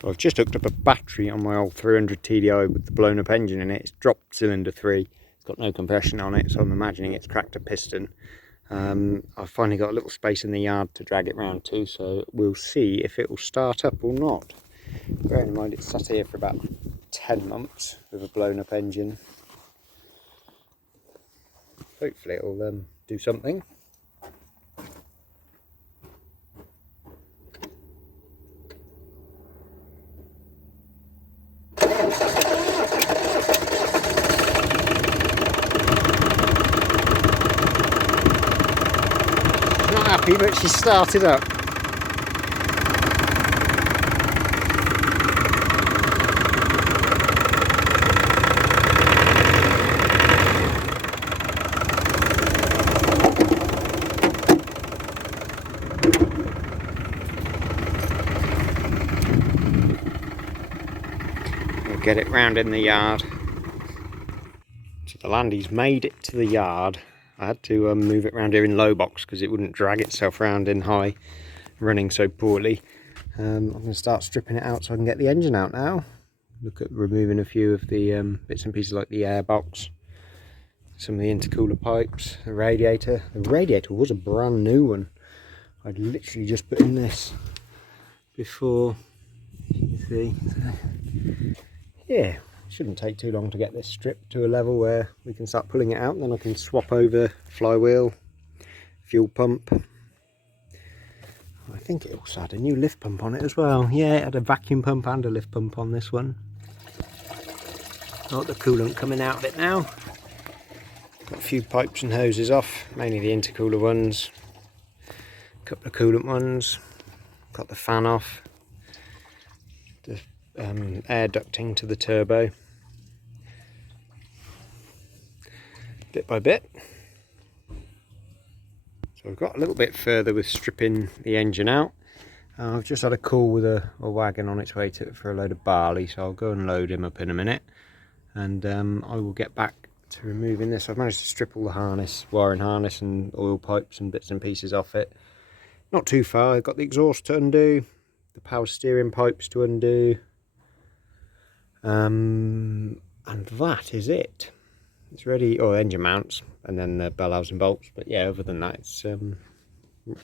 So I've just hooked up a battery on my old 300 TDI with the blown up engine in it. It's dropped cylinder 3. It's got no compression on it, so I'm imagining it's cracked a piston. I've finally got a little space in the yard to drag it round to, so we'll see if it will start up or not. Bearing in mind it's sat here for about 10 months with a blown up engine. Hopefully it'll do something. Not happy, but she started up. We'll get it round in the yard. So the Landy's made it to the yard. I had to move it around here in low box because it wouldn't drag itself around in high, running so poorly. I'm going to start stripping it out so I can get the engine out now. Look at removing a few of the bits and pieces like the air box, some of the intercooler pipes, the radiator. The radiator was a brand new one. I'd literally just put in this before, you see. Yeah. Shouldn't take too long to get this stripped to a level where we can start pulling it out, and then I can swap over flywheel, fuel pump. I think it also had a new lift pump on it as well. Yeah, it had a vacuum pump and a lift pump on this one. Got the coolant coming out of it now. Got a few pipes and hoses off, mainly the intercooler ones. A couple of coolant ones. Got the fan off. The air ducting to the turbo, bit by bit. So we've got a little bit further with stripping the engine out. I've just had a call with a wagon on its way for a load of barley, so I'll go and load him up in a minute, and I will get back to removing this. I've managed to strip all the harness, wiring harness and oil pipes and bits and pieces off it. Not too far. I've got the exhaust to undo, the power steering pipes to undo, and that is it. It's ready, or engine mounts, and then the bell housing bolts. But yeah, other than that, it's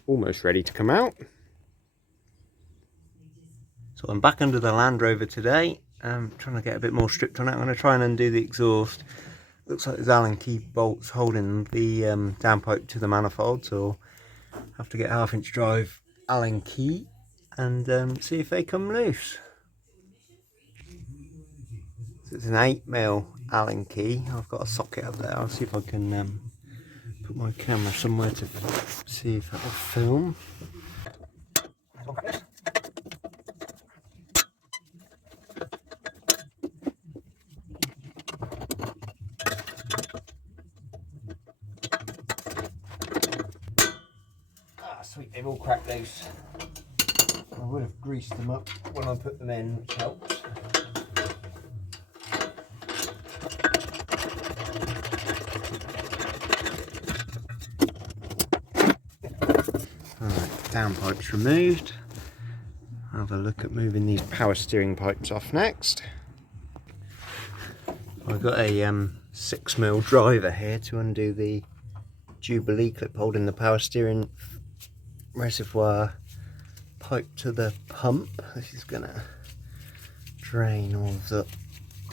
almost ready to come out. So I'm back under the Land Rover today. I'm trying to get a bit more stripped on it. I'm going to try and undo the exhaust. Looks like there's Allen key bolts holding the downpipe to the manifold, so I'll have to get 1/2 inch drive Allen key and see if they come loose. So it's an 8mm Allen key. I've got a socket up there. I'll see if I can put my camera somewhere to see if that will film. Ah, sweet, they've all cracked loose. I would have greased them up when I put them in, which helps. Downpipes removed. Have a look at moving these power steering pipes off next. I've got a 6mm driver here to undo the Jubilee clip holding the power steering reservoir pipe to the pump. This is going to drain all of the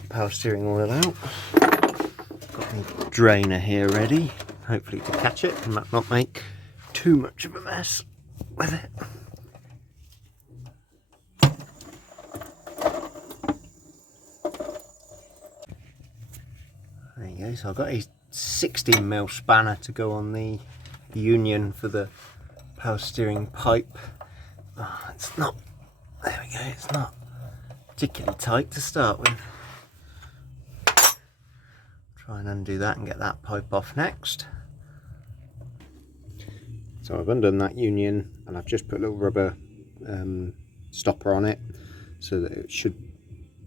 power steering oil out. Got my drainer here ready, hopefully to catch it and not make too much of a mess with it. There you go. So I've got a 16mm spanner to go on the union for the power steering pipe. Oh, it's not, there we go, it's not particularly tight to start with. Try and undo that and get that pipe off next. So I've undone that union and I've just put a little rubber stopper on it so that it should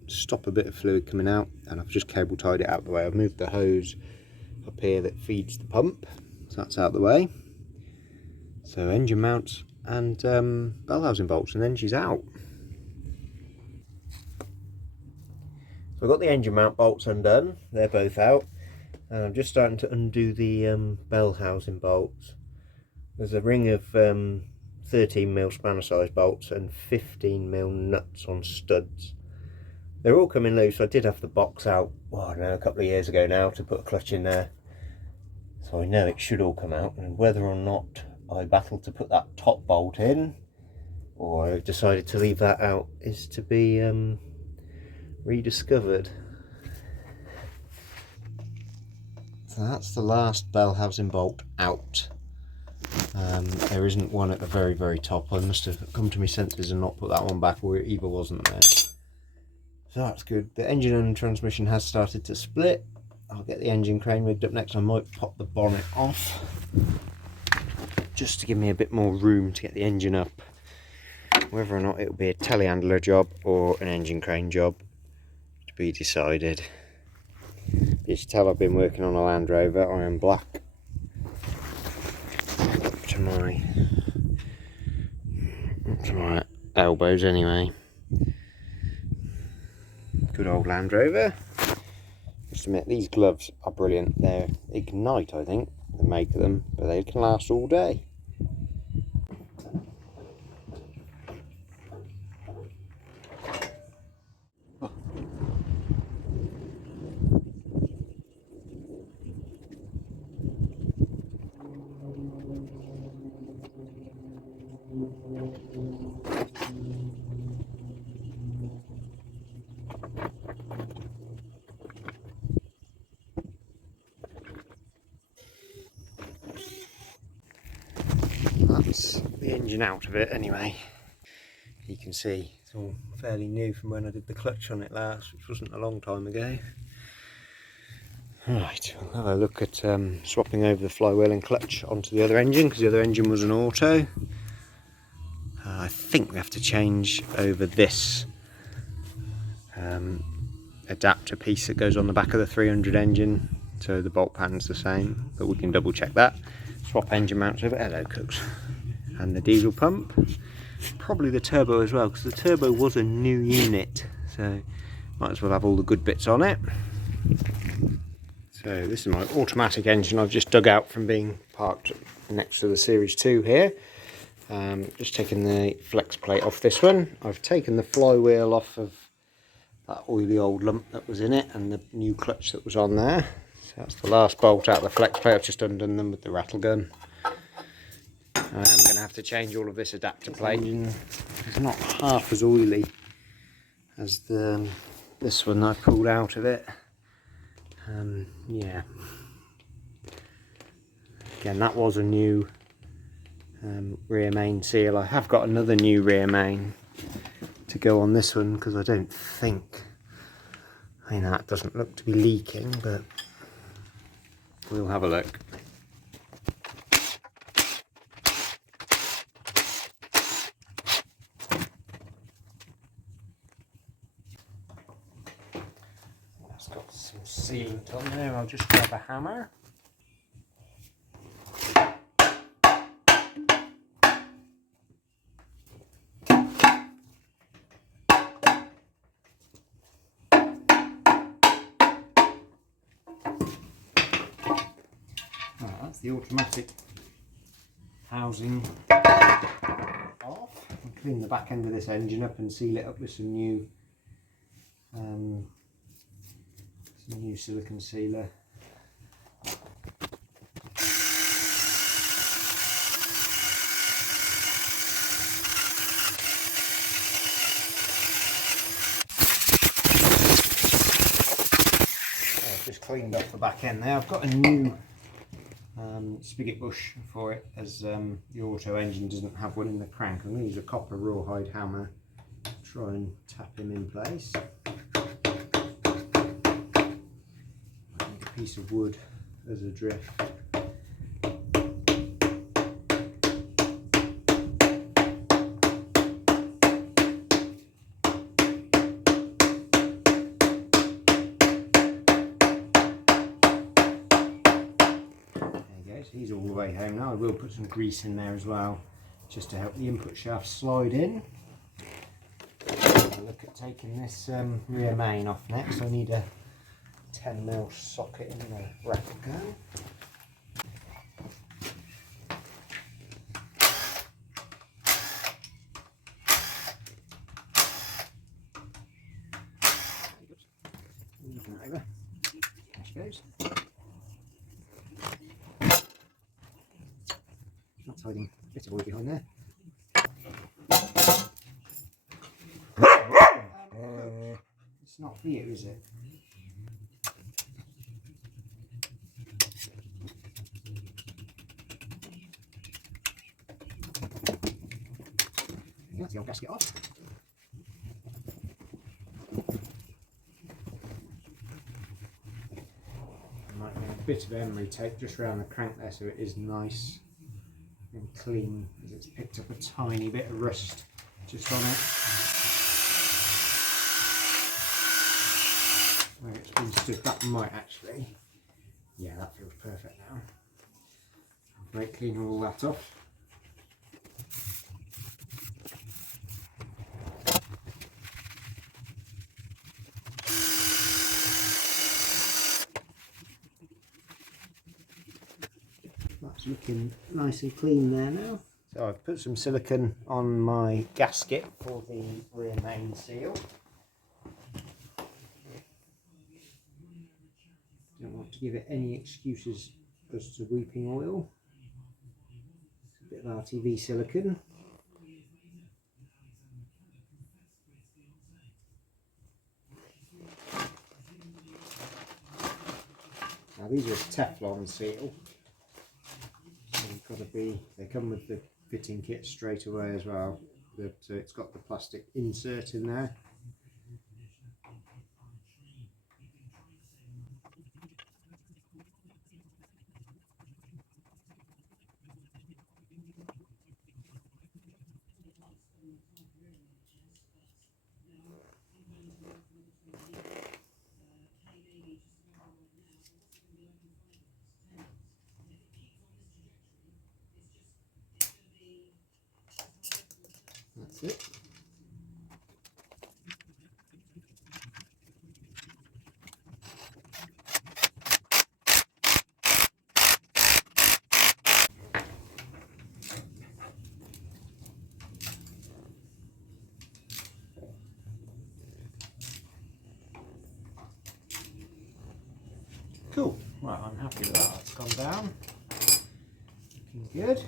stop a bit of fluid coming out, and I've just cable tied it out the way. I've moved the hose up here that feeds the pump, so that's out the way. So engine mounts and bell housing bolts, and then she's out. I've got the engine mount bolts undone, they're both out, and I'm just starting to undo the bell housing bolts. There's a ring of 13mm spanner size bolts and 15mm nuts on studs. They're all coming loose. I did have the box out, well, I don't know, a couple of years ago now to put a clutch in there, so I know it should all come out. And whether or not I battle to put that top bolt in or I decided to leave that out is to be rediscovered. So that's the last bell housing bolt out. There isn't one at the very top. I must have come to my senses and not put that one back, or it either wasn't there. So that's good. The engine and transmission has started to split. I'll get the engine crane rigged up next. I might pop the bonnet off just to give me a bit more room to get the engine up. Whether or not it'll be a telehandler job or an engine crane job to be decided. You can tell I've been working on a Land Rover. I am black up to my elbows anyway. Good old Land Rover. Just admit, these gloves are brilliant. They're Ignite, I think, the make of them, but they can last all day. That's the engine out of it anyway. You can see it's all fairly new from when I did the clutch on it last, which wasn't a long time ago. Right, we'll have a look at swapping over the flywheel and clutch onto the other engine, because the other engine was an auto. I think we have to change over this adapter piece that goes on the back of the 300 engine, so the bolt pattern's the same, but we can double check that. Swap engine mounts over, hello cooks, and the diesel pump, probably the turbo as well, because the turbo was a new unit, so might as well have all the good bits on it. So this is my automatic engine I've just dug out from being parked next to the Series 2 here. Just taking the flex plate off this one. I've taken the flywheel off of that oily old lump that was in it and the new clutch that was on there. So that's the last bolt out of the flex plate. I've just undone them with the rattle gun. I am going to have to change all of this adapter plate. It's not half as oily as this one I pulled out of it. Yeah. Again, that was a new rear main seal. I have got another new rear main to go on this one, because I don't think, I mean, that doesn't look to be leaking, but we'll have a look. That's got some sealant on there. I'll just grab a hammer. That's the automatic housing off. I'll clean the back end of this engine up and seal it up with some new silicone sealer. I've just cleaned up the back end there. I've got a new spigot bush for it, as the auto engine doesn't have one in the crank. I'm going to use a copper rawhide hammer to try and tap him in place. I need a piece of wood as a drift. He's all the way home now. I will put some grease in there as well, just to help the input shaft slide in. have a look at taking this rear main off next. I need a 10mm socket in the rack gun. Over. There she goes. Not hiding a bit of oil behind there. It's not for you, is it? That's the old gasket off. I might need a bit of emery tape just around the crank there so it is nice and clean, as it's picked up a tiny bit of rust just on it. Where it's been stood, that might actually, yeah, that feels perfect now. Great, clean all that off. That's looking nice and clean there now. So I've put some silicone on my gasket for the rear main seal. Don't want to give it any excuses as to weeping oil. A bit of RTV silicone. Now these are a Teflon seal. So you've got to be, they come with the fitting kit straight away as well. So it's got the plastic insert in there. That's it. Cool. Right, I'm happy with that. It's gone down. Looking good.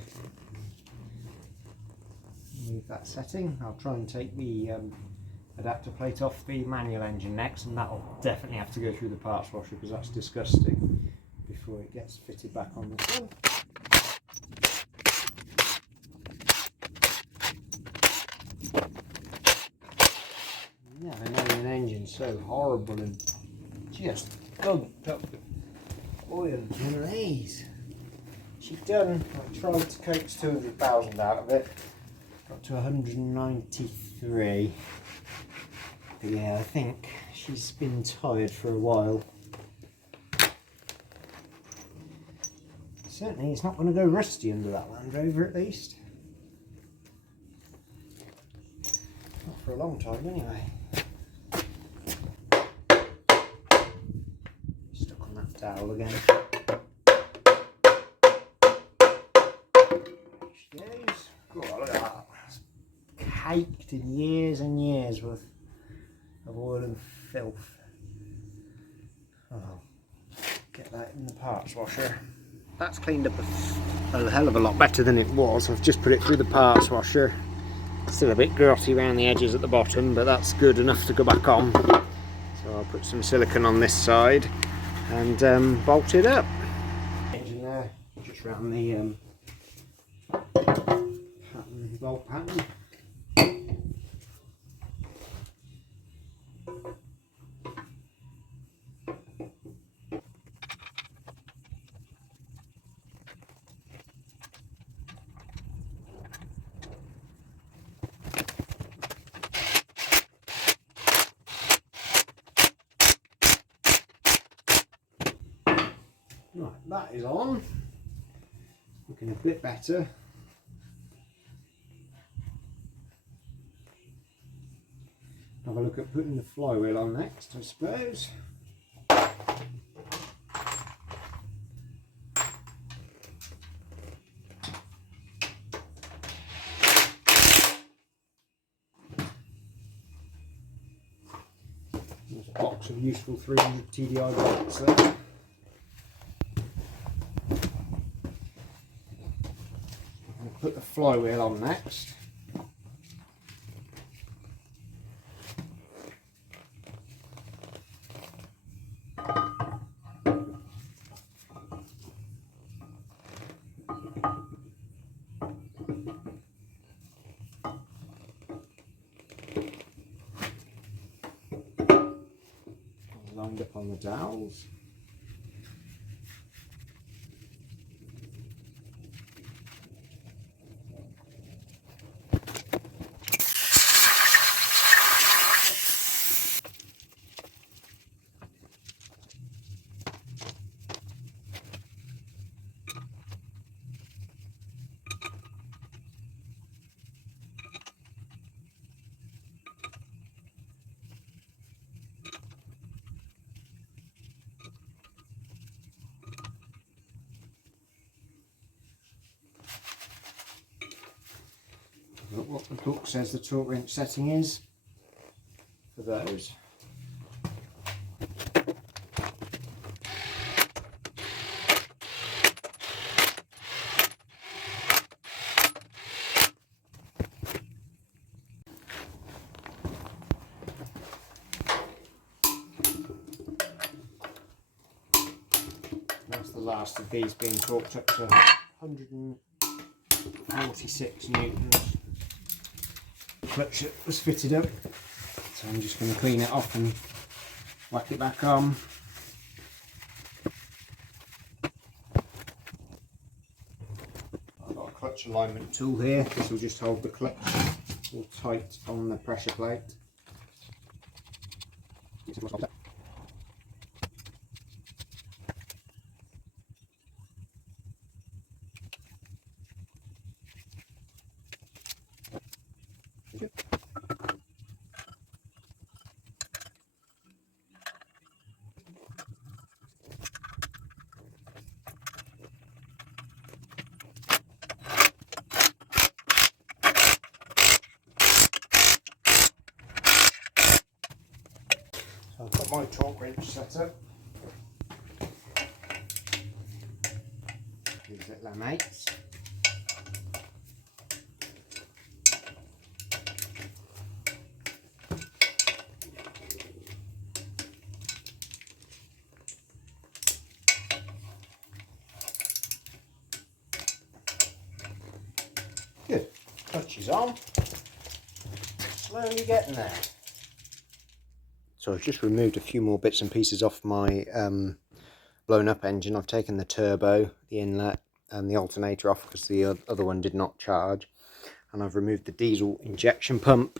Leave that setting. I'll try and take the adapter plate off the manual engine next, and that'll definitely have to go through the parts washer because that's disgusting before it gets fitted back on this one. Never known an engine so horrible and just gunked up with oil and one of these. She's done, I tried to coax 200,000 out of it, got to 193. But yeah, I think she's been tired for a while. Certainly it's not going to go rusty under that Land Rover at least. Not for a long time anyway. Stuck on that dowel again. There she goes. Oh, look at that. It's caked in years and years worth of oil and filth. Oh, get that in the parts washer. That's cleaned up a hell of a lot better than it was. I've just put it through the parts washer. Still a bit grotty around the edges at the bottom, but that's good enough to go back on. So I'll put some silicone on this side and bolt it up. Engine there, just around the bolt pattern. Right, that is on. Looking a bit better. Have a look at putting the flywheel on next, I suppose. There's a box of useful 300 TDI bolts there. I'll put the flywheel on next. Lined up on the dowels. Look what the book says the torque wrench setting is for those. That's the last of these being torqued up to 146 newtons. Clutch that was fitted up, so I'm just going to clean it off and whack it back on. I've got a clutch alignment tool here. This will just hold the clutch all tight on the pressure plate. So I've got my torque wrench set up. These little M8s. Good. Clutch is on. Slowly getting there. So I've just removed a few more bits and pieces off my blown up engine. I've taken the turbo, the inlet and the alternator off because the other one did not charge. And I've removed the diesel injection pump,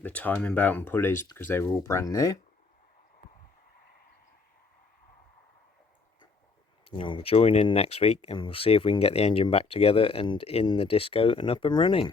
the timing belt and pulleys because they were all brand new. I'll join in next week and we'll see if we can get the engine back together and in the disco and up and running.